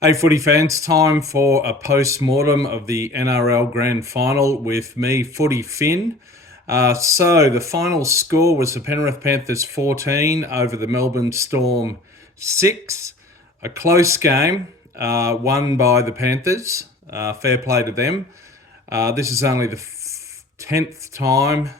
Hey, footy fans, time for a post-mortem of the NRL Grand Final with me, Footy Finn. So the final score was the Penrith Panthers 14 over the Melbourne Storm 6. A close game, won by the Panthers. Fair play to them. This is only the 10th time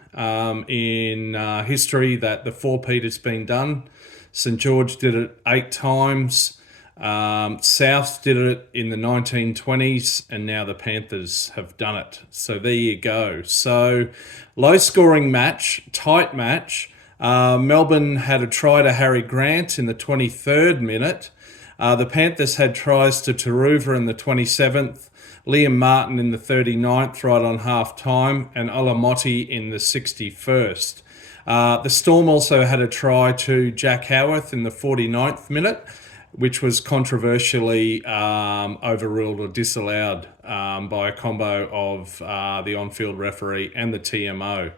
in history that the four-peat has been done. St George did it 8 times. South did it in the 1920s, and now the Panthers have done it. So there you go. So low-scoring match, tight match. Melbourne had a try to Harry Grant in the 23rd minute. The Panthers had tries to Taruva in the 27th, Liam Martin in the 39th, right on half-time, and Olamotti in the 61st. The Storm also had a try to Jack Howarth in the 49th minute, which was controversially overruled or disallowed by a combo of the on-field referee and the TMO.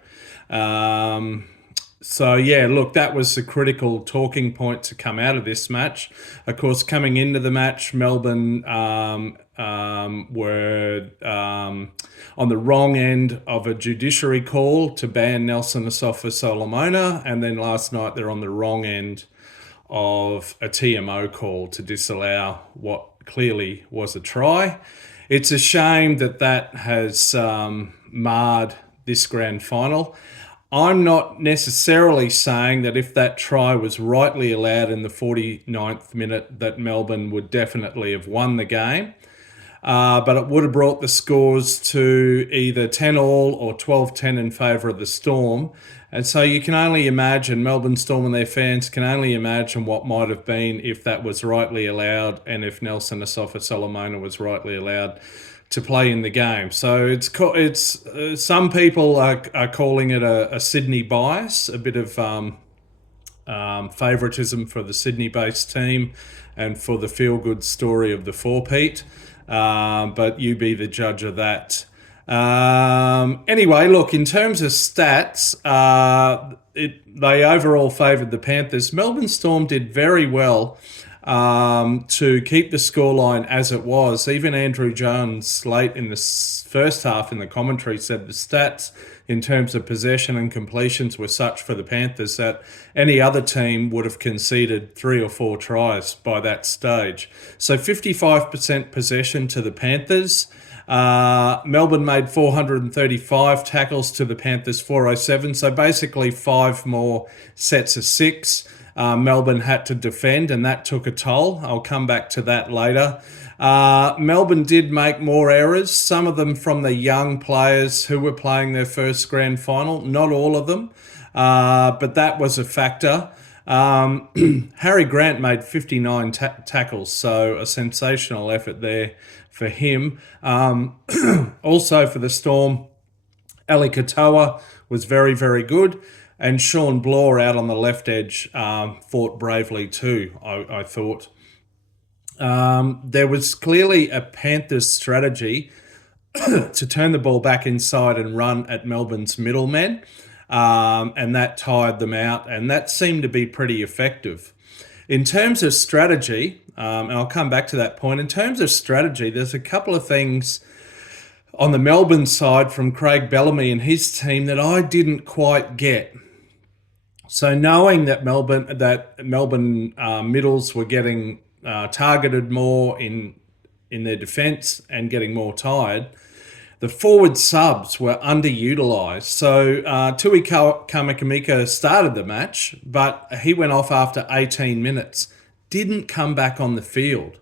So, yeah, look, that was the critical talking point to come out of this match. Of course, coming into the match, Melbourne were on the wrong end of a judiciary call to ban Nelson Asofa-Solomona, and then last night they're on the wrong end of a TMO call to disallow what clearly was a try. It's a shame that has marred this grand final. I'm not necessarily saying that if that try was rightly allowed in the 49th minute that Melbourne would definitely have won the game. But it would have brought the scores to either 10-all or 12-10 in favour of the Storm. And so you can only imagine, Melbourne Storm and their fans can only imagine what might have been if that was rightly allowed and if Nelson Asofa-Solomona was rightly allowed to play in the game. So it's some people are calling it a Sydney bias, a bit of favouritism for the Sydney-based team and for the feel-good story of the four-peat. But you be the judge of that. Anyway, look, in terms of stats, they overall favoured the Panthers. Melbourne Storm did very well to keep the scoreline as it was. Even Andrew Jones late in the first half in the commentary said the stats in terms of possession and completions were such for the Panthers that any other team would have conceded 3 or 4 tries by that stage. So 55% possession to the Panthers. Melbourne made 435 tackles to the Panthers 407. So basically 5 more sets of 6. Melbourne had to defend, and that took a toll. I'll come back to that later. Melbourne did make more errors, some of them from the young players who were playing their first grand final, not all of them, but that was a factor. Harry Grant made 59 tackles, so a sensational effort there for him. Also for the Storm, Ali Katoa was very, very good. And Sean Bloor out on the left edge fought bravely too, I thought. There was clearly a Panthers strategy to turn the ball back inside and run at Melbourne's middlemen, and that tired them out, and that seemed to be pretty effective. In terms of strategy, and I'll come back to that point, in terms of strategy, there's a couple of things on the Melbourne side from Craig Bellamy and his team that I didn't quite get. So knowing that Melbourne middles were getting targeted more in their defence and getting more tired, the forward subs were underutilised. So Tui Kamakamika started the match, but he went off after 18 minutes, didn't come back on the field.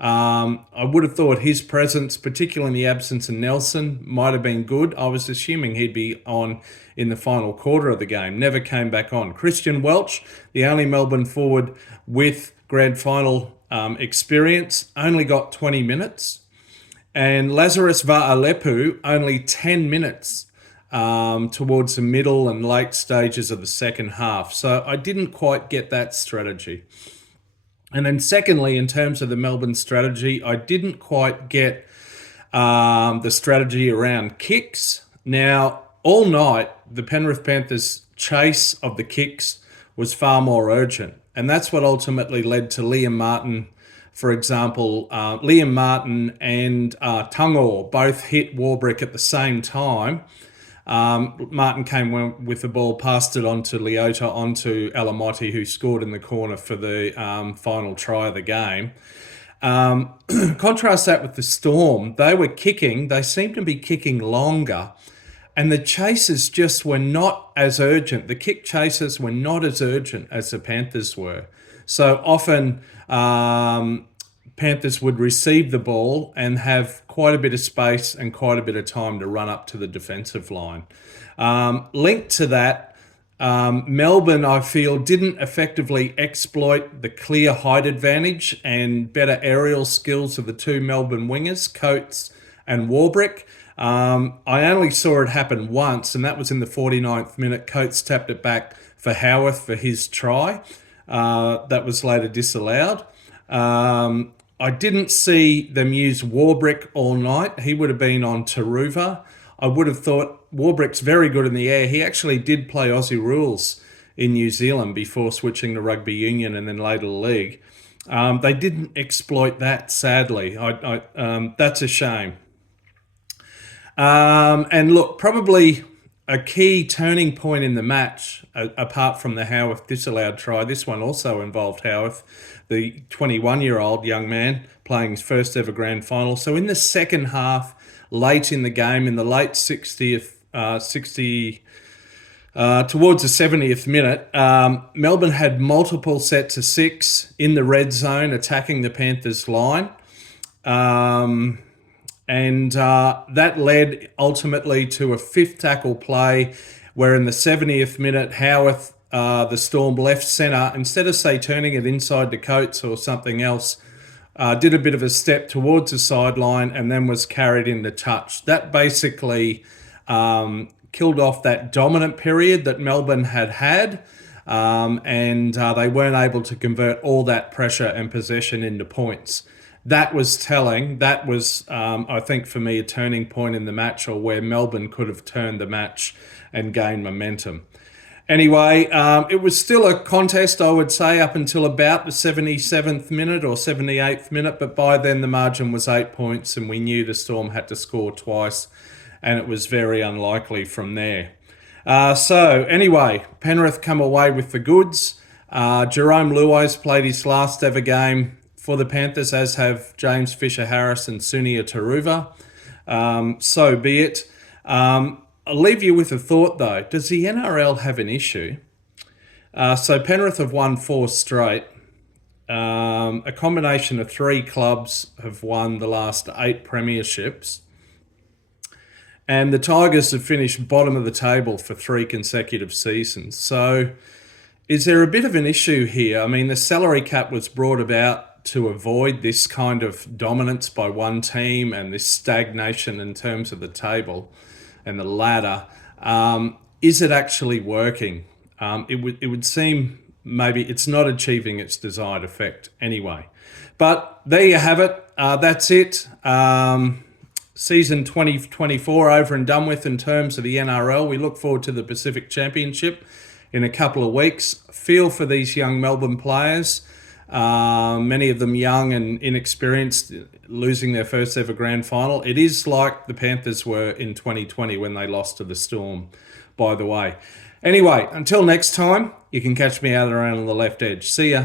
I would have thought his presence, particularly in the absence of Nelson, might have been good. I was assuming he'd be on in the final quarter of the game. Never came back on. Christian Welch, the only Melbourne forward with grand final experience, only got 20 minutes. And Lazarus Va'alepu, only 10 minutes towards the middle and late stages of the second half. So I didn't quite get that strategy. And then secondly, in terms of the Melbourne strategy, I didn't quite get the strategy around kicks. Now, all night, the Penrith Panthers' chase of the kicks was far more urgent. And that's what ultimately led to Liam Martin For example, Liam Martin and Tungor both hit Warbrick at the same time. Martin came with the ball, passed it on to Leota, onto Alamotti, who scored in the corner for the final try of the game. Contrast that with the Storm. They were kicking. They seemed to be kicking longer. And the chases just were not as urgent. The kick chases were not as urgent as the Panthers were. So often Panthers would receive the ball and have quite a bit of space and quite a bit of time to run up to the defensive line. Linked to that, Melbourne, I feel, didn't effectively exploit the clear height advantage and better aerial skills of the two Melbourne wingers, Coates and Warbrick. I only saw it happen once, and that was in the 49th minute. Coates tapped it back for Howarth for his try. That was later disallowed. I didn't see them use Warbrick all night. He would have been on Taruva. I would have thought Warbrick's very good in the air. He actually did play Aussie rules in New Zealand before switching to rugby union and then later league. They didn't exploit that, sadly. That's a shame. And look, probably a key turning point in the match, apart from the Howarth disallowed try, this one also involved Howarth, the 21-year-old young man playing his first ever grand final. So in the second half, late in the game, in the late 60th, towards the 70th minute, Melbourne had multiple sets of six in the red zone attacking the Panthers line. And that led ultimately to a fifth tackle play where in the 70th minute, Howarth, the Storm left centre, instead of, say, turning it inside to Coates or something else, did a bit of a step towards the sideline and then was carried into touch. That basically killed off that dominant period that Melbourne had. And they weren't able to convert all that pressure and possession into points. That was telling. That was, I think, for me, a turning point in the match, or where Melbourne could have turned the match and gained momentum. Anyway, it was still a contest, I would say, up until about the 77th minute or 78th minute, but by then the margin was 8 points and we knew the Storm had to score twice, and it was very unlikely from there. So anyway, Penrith come away with the goods. Jerome Luai's played his last ever game for the Panthers, as have James Fisher-Harris and Sunia Taruva. So be it. I'll leave you with a thought, though. Does the NRL have an issue? So Penrith have won 4 straight. A combination of 3 clubs have won the last 8 premierships. And the Tigers have finished bottom of the table for 3 consecutive seasons. So is there a bit of an issue here? I mean, the salary cap was brought about to avoid this kind of dominance by one team and this stagnation in terms of the table and the ladder. Is it actually working? It would seem maybe it's not achieving its desired effect anyway. But there you have it. That's it. Season 2024 over and done with in terms of the NRL. We look forward to the Pacific Championship in a couple of weeks. Feel for these young Melbourne players. Many of them young and inexperienced, losing their first ever grand final. It is like the Panthers were in 2020 when they lost to the Storm, by the way. Anyway, until next time, you can catch me out around on the left edge. See ya.